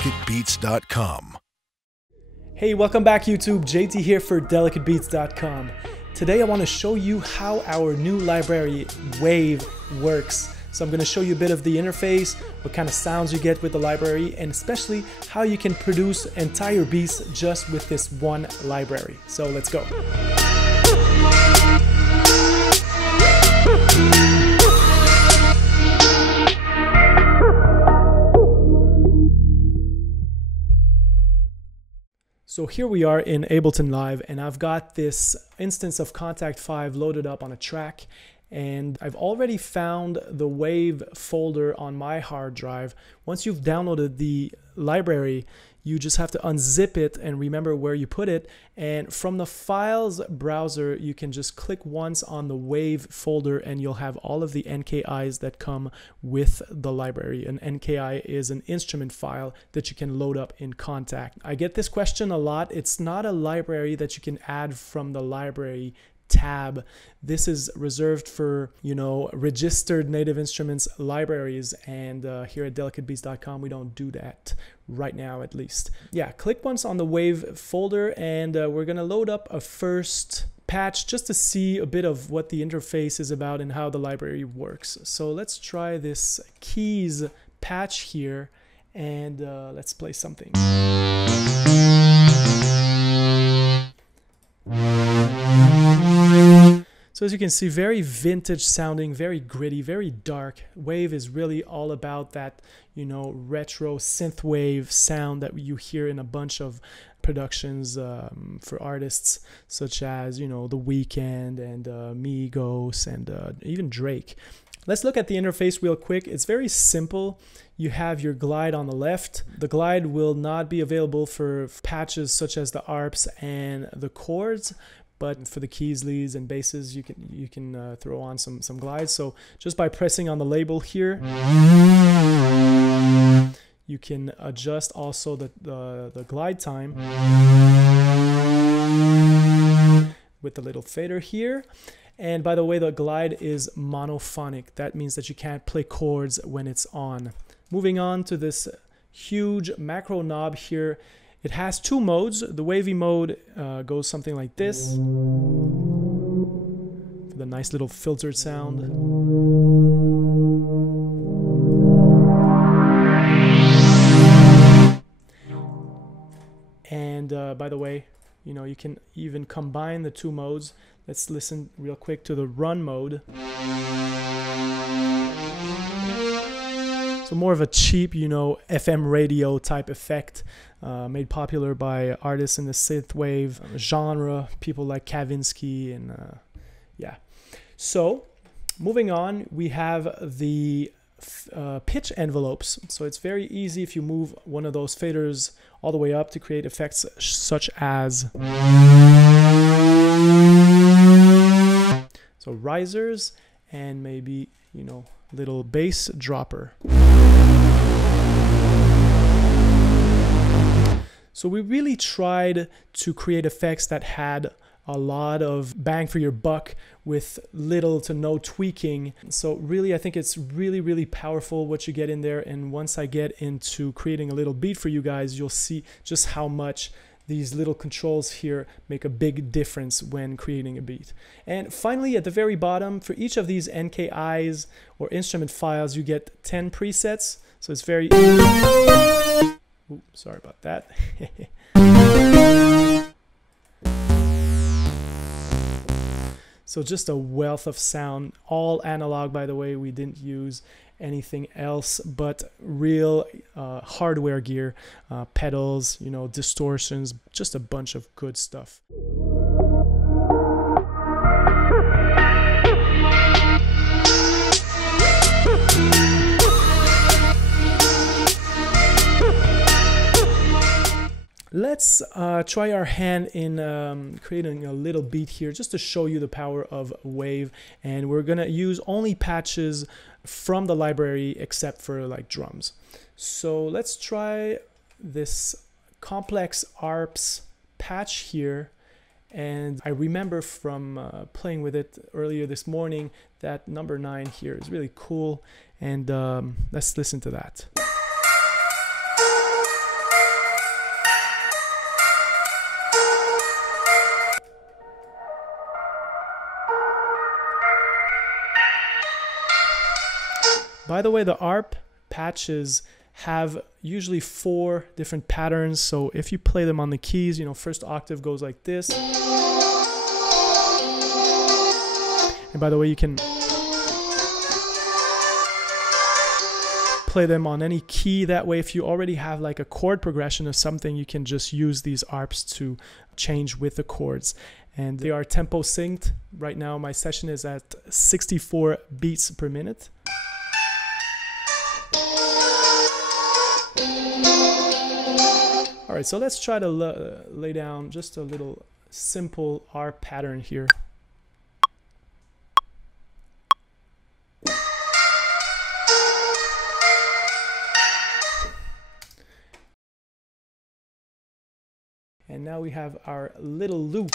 delicatebeats.com. Hey, welcome back YouTube. JT here for delicatebeats.com. Today I want to show you how our new library WAV works. So I'm going to show you a bit of the interface, what kind of sounds you get with the library, and especially how you can produce entire beats just with this one library. So let's go. So here we are in Ableton Live, and I've got this instance of Kontakt 5 loaded up on a track, and I've already found the WAV folder on my hard drive. Once you've downloaded the library, you just have to unzip it and remember where you put it, and from the files browser you can just click once on the WAV folder and you'll have all of the NKIs that come with the library. An NKI is an instrument file that you can load up in Kontakt. I get this question a lot. It's not a library that you can add from the library tab. This is reserved for, registered native instruments libraries, and here at delicatebeats.com we don't do that right now, at least. Yeah, click once on the WAV folder, and we're gonna load up a first patch just to see a bit of what the interface is about and how the library works. So let's try this keys patch here, and let's play something. So as you can see, very vintage sounding, very gritty, very dark. WAV is really all about that, retro synthwave sound that you hear in a bunch of productions for artists such as, The Weeknd and Migos and even Drake. Let's look at the interface real quick. It's very simple. You have your glide on the left. The glide will not be available for patches such as the arps and the chords, but for the keys, leads, and basses, you can throw on some glides. So just by pressing on the label here, you can adjust also the glide time with the little fader here. And by the way, the glide is monophonic. That means that you can't play chords when it's on. Moving on to this huge macro knob here. It has two modes. The wavy mode goes something like this, for the nice little filtered sound. And by the way, you can even combine the two modes. Let's listen real quick to the run mode. So more of a cheap, FM radio type effect, made popular by artists in the synthwave genre, people like Kavinsky, and yeah. So moving on, we have the pitch envelopes. So it's very easy if you move one of those faders all the way up to create effects such as risers and maybe, little bass dropper. So we really tried to create effects that had a lot of bang for your buck with little to no tweaking. So really, I think it's really, really powerful what you get in there. And once I get into creating a little beat for you guys, you'll see just how much these little controls here make a big difference when creating a beat. And finally, at the very bottom, for each of these NKIs or instrument files, you get 10 presets. So it's very... Ooh, sorry about that. So just a wealth of sound, all analog, by the way. We didn't use anything else but real hardware gear, pedals, distortions, just a bunch of good stuff. Let's try our hand in creating a little beat here just to show you the power of WAV, and we're gonna use only patches from the library except for like drums. So let's try this complex arps patch here, and I remember from playing with it earlier this morning that number 9 here is really cool, and let's listen to that. By the way, the ARP patches have usually 4 different patterns. So if you play them on the keys, you know, first octave goes like this. And by the way, you can play them on any key. That way, if you already have like a chord progression or something, you can just use these ARPs to change with the chords. And they are tempo synced. Right now, my session is at 64 beats per minute. All right, so let's try to lay down just a little simple ARP pattern here. And now we have our little loop.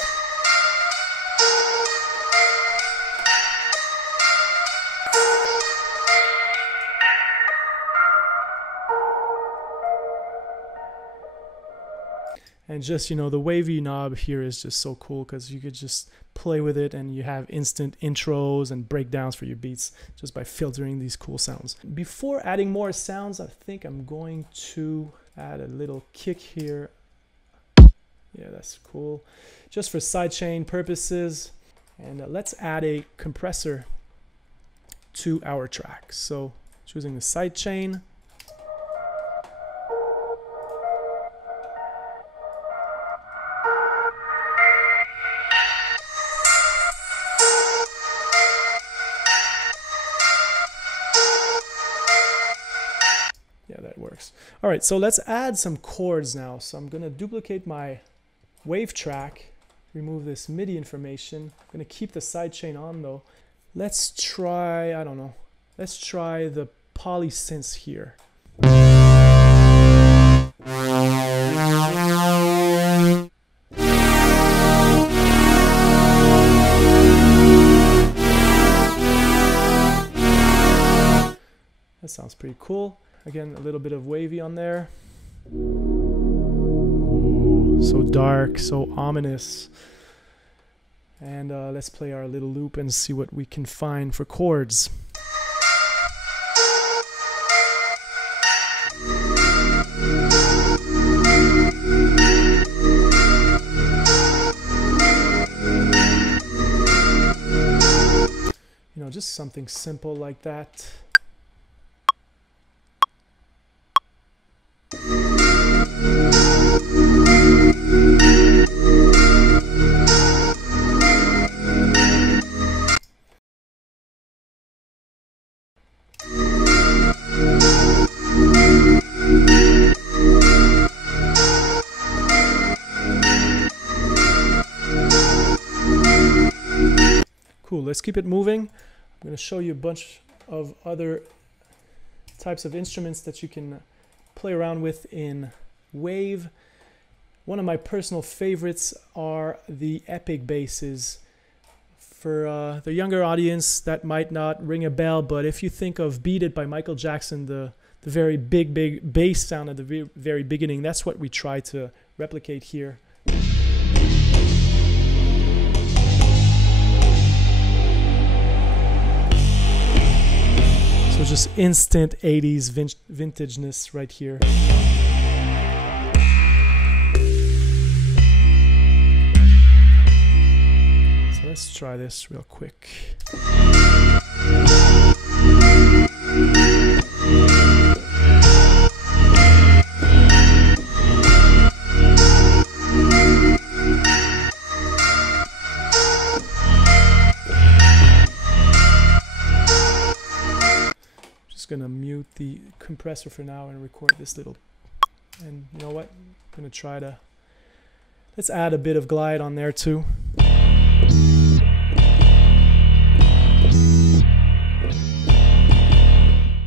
And just, you know, the wavy knob here is just so cool because you could just play with it and you have instant intros and breakdowns for your beats just by filtering these cool sounds. Before adding more sounds, I think I'm going to add a little kick here. Yeah, that's cool. Just for sidechain purposes. And let's add a compressor to our track. So choosing the sidechain. Yeah, that works. All right, so let's add some chords now. So I'm going to duplicate my wave track, remove this MIDI information. I'm going to keep the sidechain on though. Let's try, I don't know, let's try the poly synths here. That sounds pretty cool. Again, a little bit of wavy on there. Ooh, so dark, so ominous. And let's play our little loop and see what we can find for chords. You know, just something simple like that. Cool, let's keep it moving. I'm going to show you a bunch of other types of instruments that you can play around with in WAV. One of my personal favorites are the epic basses. For the younger audience, that might not ring a bell, but if you think of Beat It by Michael Jackson, the very big bass sound at the very beginning, that's what we try to replicate here. So just instant 80s vintageness right here. So let's try this real quick. Gonna mute the compressor for now and record this little, and you know what, I'm gonna try to, let's add a bit of glide on there too.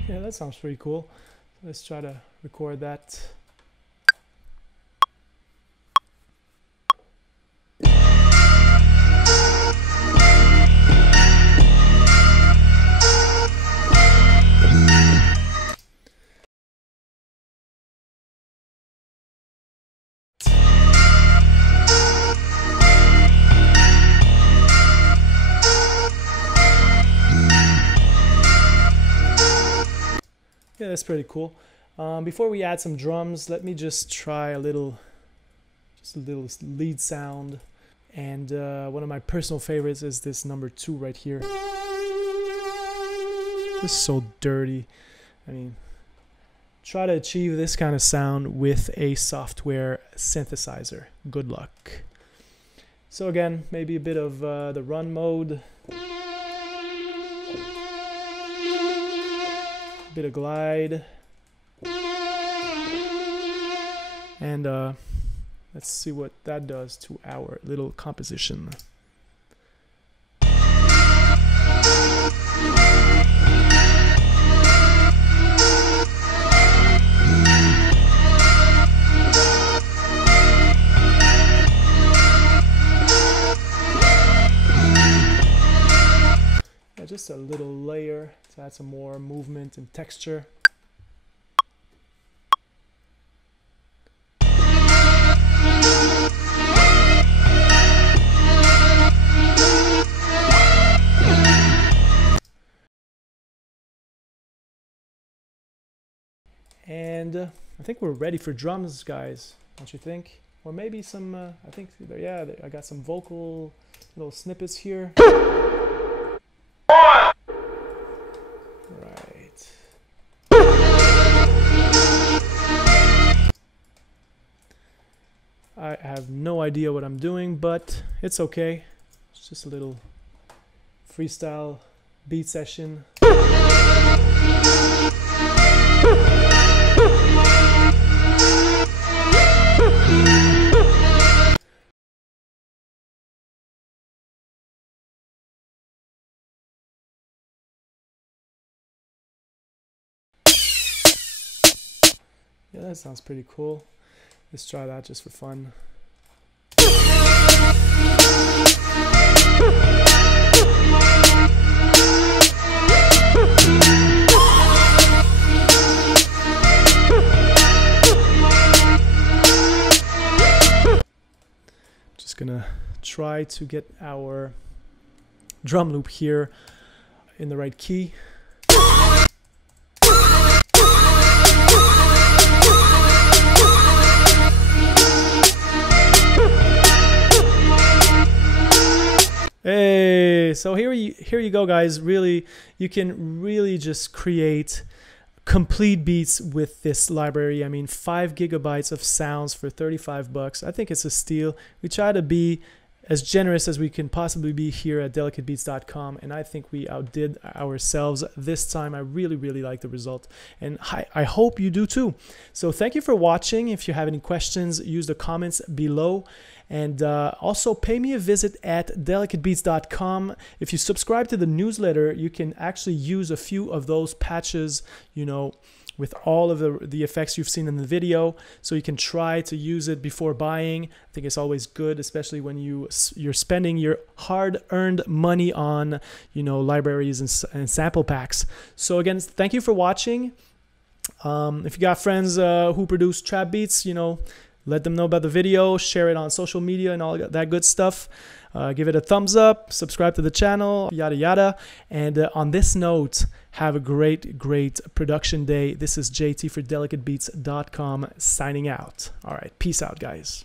Yeah, that sounds pretty cool. Let's try to record that. Yeah, that's pretty cool. Before we add some drums, let me just try a little lead sound. And one of my personal favorites is this number 2 right here. This is so dirty. I mean, try to achieve this kind of sound with a software synthesizer. Good luck. So again, maybe a bit of the run mode. A bit of glide. And let's see what that does to our little composition. Yeah, just a little layer to add some more movement and texture. And I think we're ready for drums, guys, don't you think? Or maybe some, I think, yeah, I got some vocal little snippets here. Right. I have no idea what I'm doing, but it's okay. It's just a little freestyle beat session. Yeah, that sounds pretty cool. Let's try that just for fun. Just gonna try to get our drum loop here in the right key. Hey, so here you go, guys. Really, you can really just create complete beats with this library. I mean, 5 gigabytes of sounds for 35 bucks. I think it's a steal. We try to be as generous as we can possibly be here at delicatebeats.com, and I think we outdid ourselves this time. I really like the result, and I hope you do too. So thank you for watching. If you have any questions, use the comments below, and also pay me a visit at delicatebeats.com. If you subscribe to the newsletter, you can actually use a few of those patches, you know, with all of the effects you've seen in the video, so you can try to use it before buying. I think it's always good, especially when you're spending your hard-earned money on, you know, libraries and sample packs. So again, thank you for watching. If you got friends who produce trap beats, you know, let them know about the video, share it on social media and all that good stuff. Give it a thumbs up, subscribe to the channel, yada yada. And on this note, have a great production day. This is JT for delicatebeats.com signing out. All right, peace out, guys.